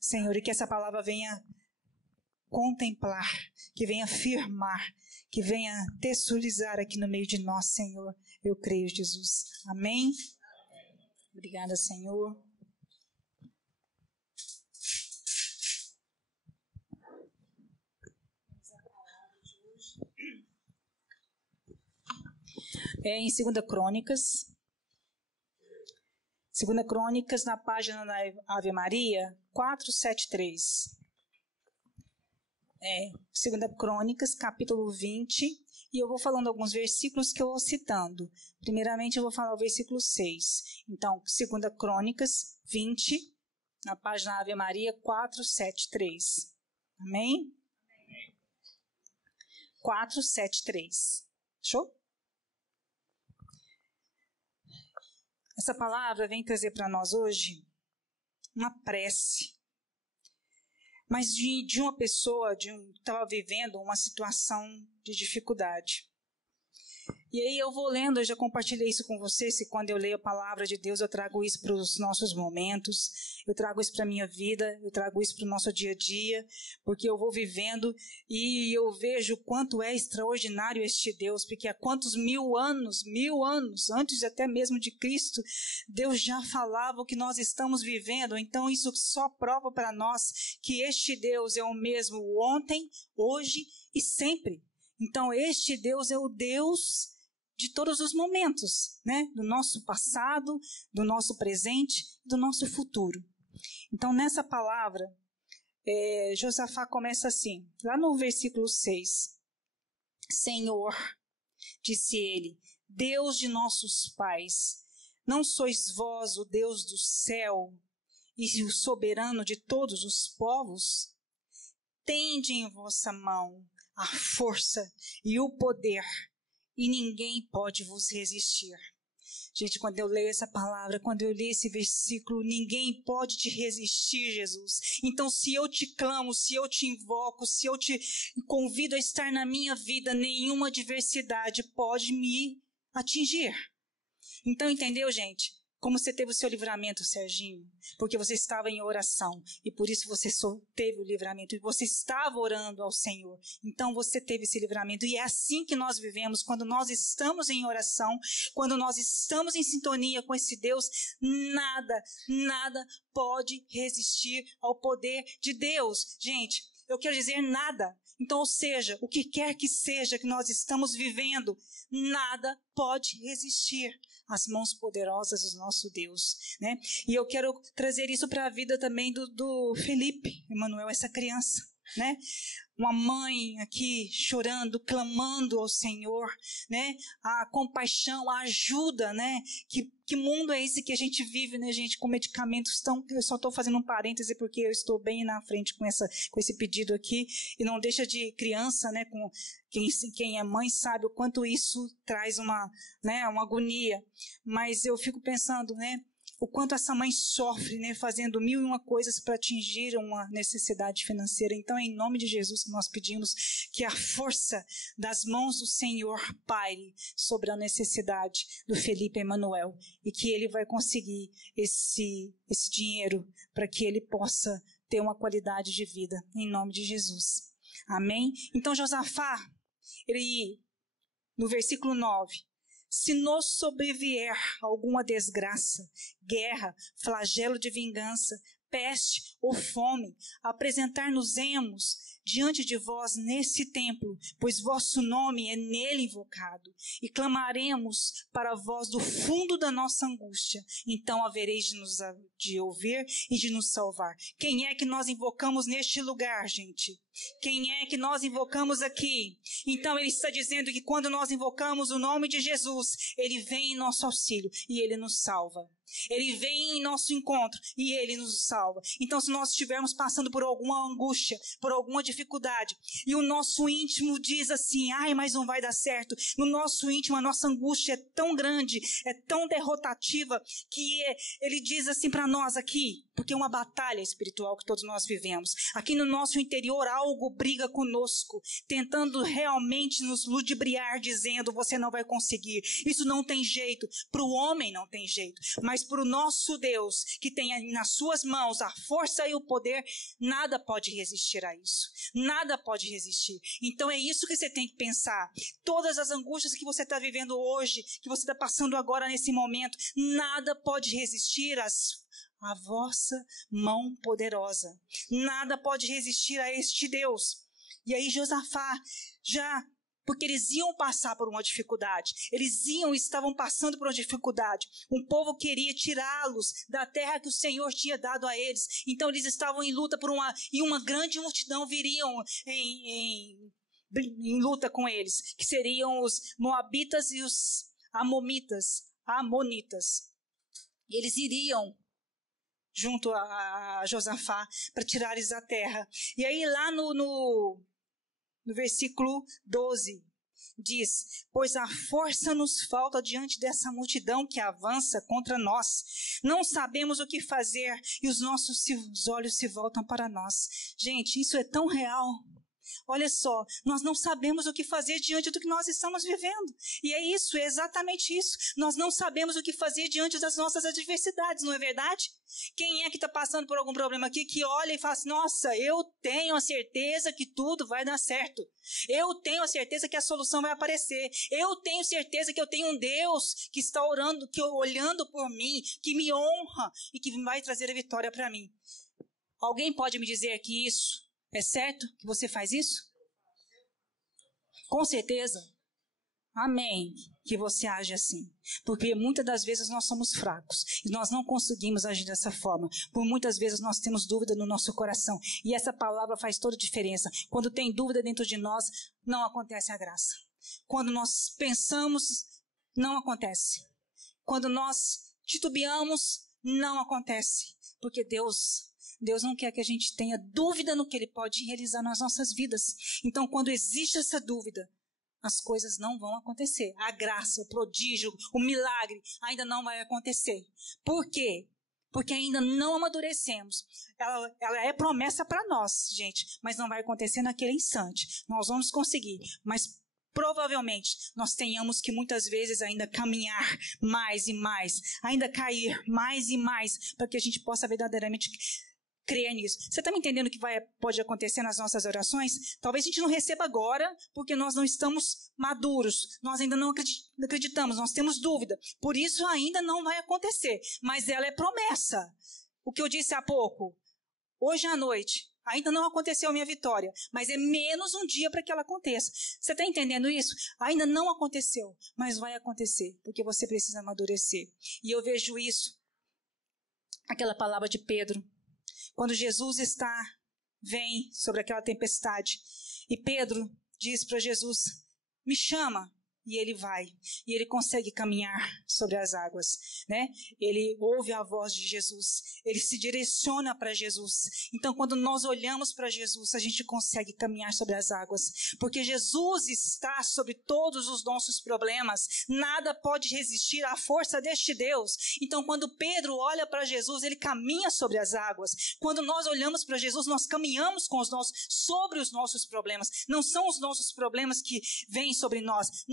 Senhor, e que essa palavra venha contemplar, que venha afirmar, que venha texturizar aqui no meio de nós, Senhor. Eu creio, Jesus. Amém? Obrigada, Senhor. Em 2 Crônicas. 2 Crônicas, na página da Ave Maria, 473. 2 Crônicas, capítulo 20. E eu vou falando alguns versículos que eu vou citando. Primeiramente, eu vou falar o versículo 6. Então, 2 Crônicas 20, na página Ave Maria 473. Amém? 473. Show? Essa palavra vem trazer para nós hoje uma prece. Mas de uma pessoa que estava vivendo uma situação de dificuldade. E aí eu vou lendo, eu já compartilhei isso com vocês, que quando eu leio a palavra de Deus, eu trago isso para os nossos momentos, eu trago isso para a minha vida, eu trago isso para o nosso dia a dia, porque eu vou vivendo e eu vejo o quanto é extraordinário este Deus, porque há quantos mil anos, antes até mesmo de Cristo, Deus já falava o que nós estamos vivendo. Então isso só prova para nós que este Deus é o mesmo ontem, hoje e sempre. Então este Deus é o Deus de todos os momentos, né? Do nosso passado, do nosso presente, do nosso futuro. Então nessa palavra, Josafá começa assim, lá no versículo 6. Senhor, disse ele, Deus de nossos pais, não sois vós o Deus do céu e o soberano de todos os povos? Tende em vossa mão a força e o poder, e ninguém pode vos resistir. Gente, quando eu leio essa palavra, quando eu leio esse versículo, ninguém pode te resistir, Jesus. Então, se eu te clamo, se eu te invoco, se eu te convido a estar na minha vida, nenhuma adversidade pode me atingir. Então, entendeu, gente? Como você teve o seu livramento, Serginho? Porque você estava em oração. E por isso você só teve o livramento. E você estava orando ao Senhor. Então você teve esse livramento. E é assim que nós vivemos. Quando nós estamos em oração. Quando nós estamos em sintonia com esse Deus. Nada pode resistir ao poder de Deus. Gente, eu quero dizer nada. Então, ou seja, o que quer que seja que nós estamos vivendo, nada pode resistir às mãos poderosas do nosso Deus, né? E eu quero trazer isso para a vida também do Felipe, Emanuel, essa criança, né? Uma mãe aqui chorando, clamando ao Senhor, né? A compaixão, a ajuda, né? Que mundo é esse que a gente vive, né, gente? Com medicamentos tão... Eu só estou fazendo um parêntese porque eu estou bem na frente com esse pedido aqui. E não deixa de criança, né? Com quem é mãe sabe o quanto isso traz uma agonia. Mas eu fico pensando, né? O quanto essa mãe sofre, né, fazendo 1001 coisas para atingir uma necessidade financeira. Então, é em nome de Jesus que nós pedimos que a força das mãos do Senhor paire sobre a necessidade do Felipe Emanuel e que ele vai conseguir esse dinheiro para que ele possa ter uma qualidade de vida, em nome de Jesus. Amém? Então, Josafá, ele, no versículo 9, se nos sobrevier alguma desgraça, guerra, flagelo de vingança, peste ou fome, apresentar-nos-emos diante de vós nesse templo, pois vosso nome é nele invocado, e clamaremos para vós do fundo da nossa angústia, então havereis de ouvir e de nos salvar. Quem é que nós invocamos neste lugar, gente? Quem é que nós invocamos aqui? Então ele está dizendo que quando nós invocamos o nome de Jesus, ele vem em nosso auxílio e ele nos salva. Ele vem em nosso encontro e ele nos salva. Então, se nós estivermos passando por alguma angústia, por alguma dificuldade, e o nosso íntimo diz assim, ai, mas não vai dar certo. No nosso íntimo, a nossa angústia é tão grande, é tão derrotativa, que ele diz assim para nós aqui, porque é uma batalha espiritual que todos nós vivemos. Aqui no nosso interior algo briga conosco, tentando realmente nos ludibriar, dizendo, você não vai conseguir, isso não tem jeito. Para o homem não tem jeito, mas para o nosso Deus, que tem nas suas mãos a força e o poder, nada pode resistir a isso. Nada pode resistir. Então é isso que você tem que pensar. Todas as angústias que você está vivendo hoje, que você está passando agora nesse momento, nada pode resistir à vossa mão poderosa. Nada pode resistir a este Deus. E aí Josafá, porque eles iam passar por uma dificuldade. Estavam passando por uma dificuldade. Um povo queria tirá-los da terra que o Senhor tinha dado a eles. Então eles estavam em luta e uma grande multidão viriam em luta com eles, que seriam os moabitas e os amonitas. E eles iriam junto a Josafá para tirar eles da terra. E aí lá no versículo 12, diz, pois a força nos falta diante dessa multidão que avança contra nós. Não sabemos o que fazer e os nossos olhos se voltam para nós. Gente, isso é tão real. Olha só, nós não sabemos o que fazer diante do que nós estamos vivendo. E é isso, é exatamente isso. Nós não sabemos o que fazer diante das nossas adversidades, não é verdade? Quem é que está passando por algum problema aqui que olha e fala assim, nossa, eu tenho a certeza que tudo vai dar certo. Eu tenho a certeza que a solução vai aparecer. Eu tenho certeza que eu tenho um Deus que está orando, olhando por mim, que me honra e que vai trazer a vitória para mim. Alguém pode me dizer que isso é certo? Que você faz isso? Com certeza. Amém. Que você age assim. Porque muitas das vezes nós somos fracos. E nós não conseguimos agir dessa forma. Por muitas vezes nós temos dúvida no nosso coração. E essa palavra faz toda a diferença. Quando tem dúvida dentro de nós, não acontece a graça. Quando nós pensamos, não acontece. Quando nós titubeamos, não acontece. Porque Deus não quer que a gente tenha dúvida no que Ele pode realizar nas nossas vidas. Então, quando existe essa dúvida, as coisas não vão acontecer. A graça, o prodígio, o milagre ainda não vai acontecer. Por quê? Porque ainda não amadurecemos. Ela é promessa para nós, gente, mas não vai acontecer naquele instante. Nós vamos conseguir, mas provavelmente nós tenhamos que muitas vezes ainda caminhar mais e mais, ainda cair mais e mais, para que a gente possa verdadeiramente crer nisso. Você está me entendendo o que pode acontecer nas nossas orações? Talvez a gente não receba agora, porque nós não estamos maduros. Nós ainda não acreditamos, nós temos dúvida. Por isso ainda não vai acontecer. Mas ela é promessa. O que eu disse há pouco, hoje à noite, ainda não aconteceu a minha vitória, mas é menos um dia para que ela aconteça. Você está entendendo isso? Ainda não aconteceu, mas vai acontecer, porque você precisa amadurecer. E eu vejo isso, aquela palavra de Pedro, quando Jesus vem sobre aquela tempestade, e Pedro diz para Jesus, me chama, e ele vai, e ele consegue caminhar sobre as águas, né? Ele ouve a voz de Jesus, ele se direciona para Jesus. Então, quando nós olhamos para Jesus, a gente consegue caminhar sobre as águas, porque Jesus está sobre todos os nossos problemas, nada pode resistir à força deste Deus. Então, quando Pedro olha para Jesus, ele caminha sobre as águas. Quando nós olhamos para Jesus, nós caminhamos sobre os nossos problemas. Não são os nossos problemas que vêm sobre nós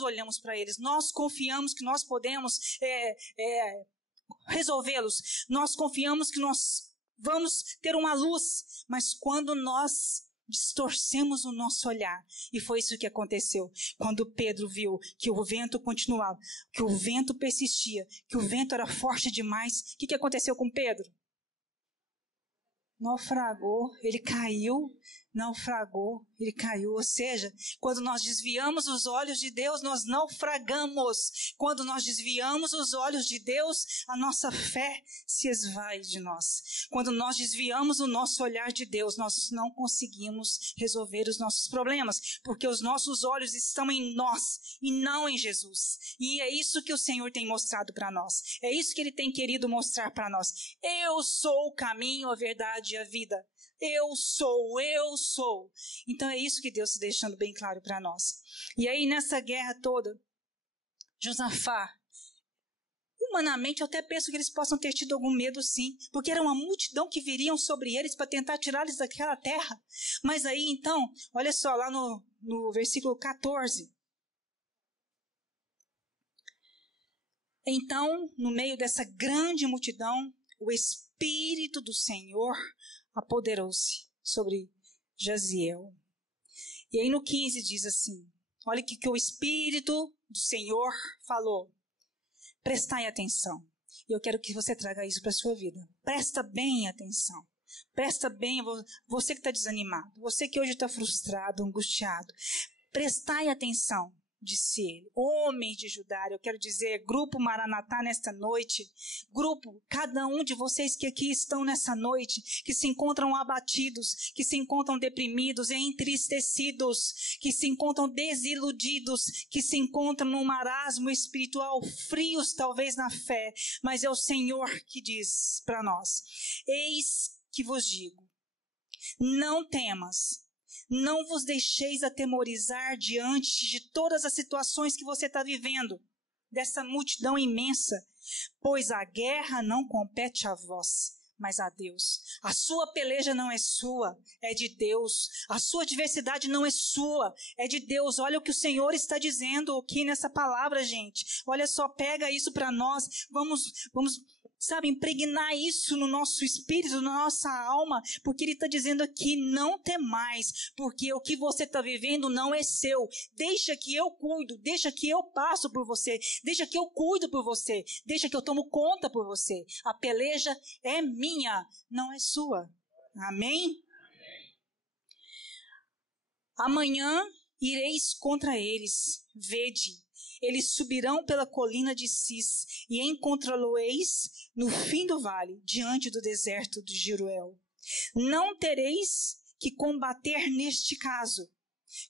olhamos para eles, nós confiamos que nós podemos resolvê-los, nós confiamos que nós vamos ter uma luz, mas quando nós distorcemos o nosso olhar, e foi isso que aconteceu, quando Pedro viu que o vento continuava, que o vento persistia, que o vento era forte demais, o que aconteceu com Pedro? Naufragou, ele caiu, ou seja, quando nós desviamos os olhos de Deus, nós naufragamos. Quando nós desviamos os olhos de Deus, a nossa fé se esvai de nós. Quando nós desviamos o nosso olhar de Deus, nós não conseguimos resolver os nossos problemas, porque os nossos olhos estão em nós e não em Jesus. E é isso que o Senhor tem mostrado para nós. É isso que Ele tem querido mostrar para nós. Eu sou o caminho, a verdade e a vida. Eu sou. Então é isso que Deus está deixando bem claro para nós. E aí nessa guerra toda, Josafá, humanamente, eu até penso que eles possam ter tido algum medo, sim, porque era uma multidão que viriam sobre eles para tentar tirá-los daquela terra. Mas aí, então, olha só, lá no versículo 14. Então, no meio dessa grande multidão, o Espírito do Senhor apoderou-se sobre Jaziel. E aí no 15 diz assim, olha o que o Espírito do Senhor falou. Prestai atenção. E eu quero que você traga isso para a sua vida. Presta bem atenção. Presta bem, você que está desanimado, você que hoje está frustrado, angustiado. Prestai atenção, disse ele. Homens de Judá, eu quero dizer, grupo Maranatá nesta noite, grupo, cada um de vocês que aqui estão nessa noite, que se encontram abatidos, que se encontram deprimidos, entristecidos, que se encontram desiludidos, que se encontram num marasmo espiritual, frios talvez na fé, mas é o Senhor que diz para nós, eis que vos digo, não temas, não vos deixeis atemorizar diante de todas as situações que você está vivendo, dessa multidão imensa, pois a guerra não compete a vós, mas a Deus. A sua peleja não é sua, é de Deus. A sua adversidade não é sua, é de Deus. Olha o que o Senhor está dizendo aqui nessa palavra, gente. Olha só, pega isso para nós, vamos, sabe, impregnar isso no nosso espírito, na nossa alma, porque Ele está dizendo aqui, não temais, porque o que você está vivendo não é seu. Deixa que eu cuido, deixa que eu passo por você, deixa que eu cuido por você, deixa que eu tomo conta por você. A peleja é minha, não é sua. Amém? Amanhã ireis contra eles, vede. Eles subirão pela colina de Cis e encontrá-lo-eis no fim do vale, diante do deserto de Jeruel. Não tereis que combater neste caso.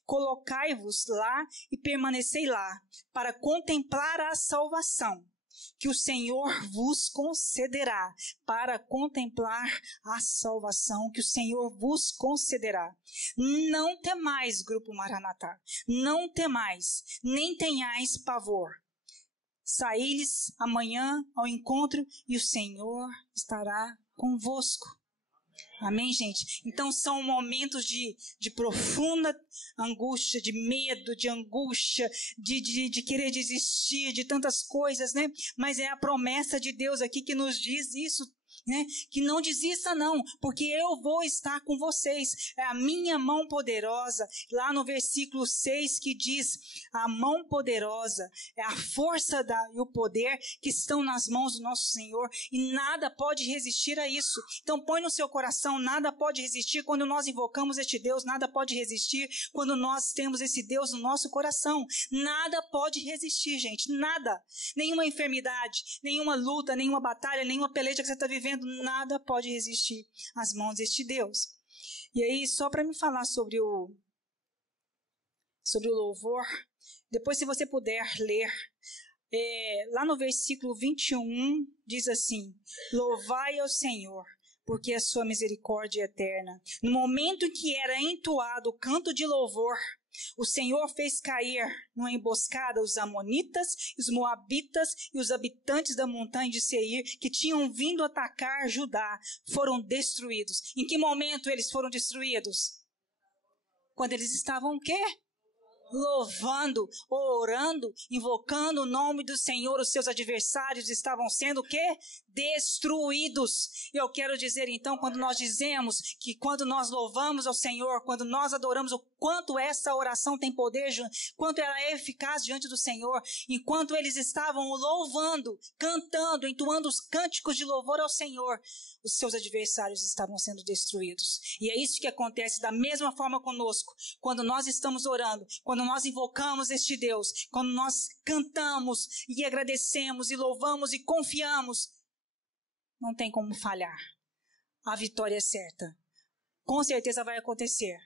Colocai-vos lá e permanecei lá, para contemplar a salvação que o Senhor vos concederá, para contemplar a salvação que o Senhor vos concederá. Não temais, grupo Maranatá, não temais, nem tenhais pavor. Saí-lhes amanhã ao encontro e o Senhor estará convosco. Amém, gente? Então são momentos de profunda angústia, de medo, de angústia, de querer desistir, de tantas coisas, né? Mas é a promessa de Deus aqui que nos diz isso, né? Que não desista não, porque eu vou estar com vocês. É a minha mão poderosa, lá no versículo 6 que diz, a mão poderosa é a força e o poder que estão nas mãos do nosso Senhor e nada pode resistir a isso. Então põe no seu coração, nada pode resistir quando nós invocamos este Deus, nada pode resistir quando nós temos esse Deus no nosso coração. Nada pode resistir, gente, nada. Nenhuma enfermidade, nenhuma luta, nenhuma batalha, nenhuma peleja que você está vivendo, nada pode resistir às mãos deste Deus. E aí, só para me falar sobre o louvor, depois se você puder ler, lá no versículo 21, diz assim, louvai ao Senhor, porque a sua misericórdia é eterna. No momento em que era entoado o canto de louvor, o Senhor fez cair numa emboscada os amonitas, os moabitas e os habitantes da montanha de Seir, que tinham vindo atacar Judá, foram destruídos. Em que momento eles foram destruídos? Quando eles estavam o quê? Louvando, orando, invocando o nome do Senhor, os seus adversários estavam sendo o quê? Destruídos. E eu quero dizer então, quando nós dizemos que quando nós louvamos ao Senhor, quando nós adoramos, o quanto essa oração tem poder, quanto ela é eficaz diante do Senhor, enquanto eles estavam louvando, cantando, entoando os cânticos de louvor ao Senhor, os seus adversários estavam sendo destruídos. E é isso que acontece da mesma forma conosco, quando nós estamos orando, quando nós invocamos este Deus, quando nós cantamos e agradecemos e louvamos e confiamos, não tem como falhar. A vitória é certa. Com certeza vai acontecer.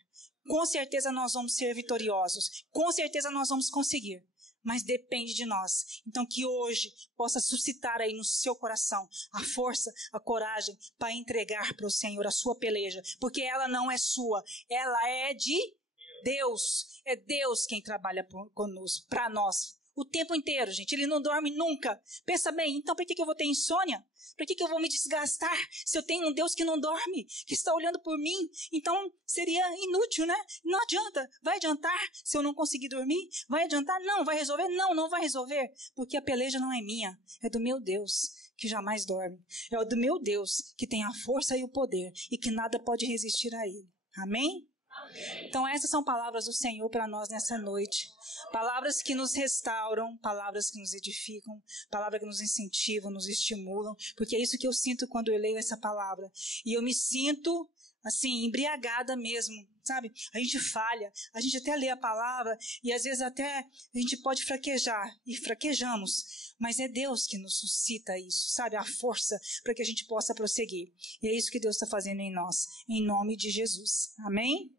Com certeza nós vamos ser vitoriosos. Com certeza nós vamos conseguir. Mas depende de nós. Então que hoje possa suscitar aí no seu coração a força, a coragem para entregar para o Senhor a sua peleja. Porque ela não é sua, ela é de Deus. É Deus quem trabalha conosco, para nós. O tempo inteiro, gente. Ele não dorme nunca. Pensa bem, então por que eu vou ter insônia? Por que eu vou me desgastar se eu tenho um Deus que não dorme, que está olhando por mim? Então seria inútil, né? Não adianta. Vai adiantar se eu não conseguir dormir? Vai adiantar? Não. Vai resolver? Não, não vai resolver. Porque a peleja não é minha, é do meu Deus, que jamais dorme. É o do meu Deus, que tem a força e o poder e que nada pode resistir a ele. Amém? Então essas são palavras do Senhor para nós nessa noite. Palavras que nos restauram, palavras que nos edificam, palavras que nos incentivam, nos estimulam, porque é isso que eu sinto quando eu leio essa palavra. E eu me sinto, assim, embriagada mesmo, sabe? A gente falha, a gente até lê a palavra e às vezes até a gente pode fraquejar, e fraquejamos, mas é Deus que nos suscita isso, sabe? A força para que a gente possa prosseguir. E é isso que Deus está fazendo em nós, em nome de Jesus. Amém?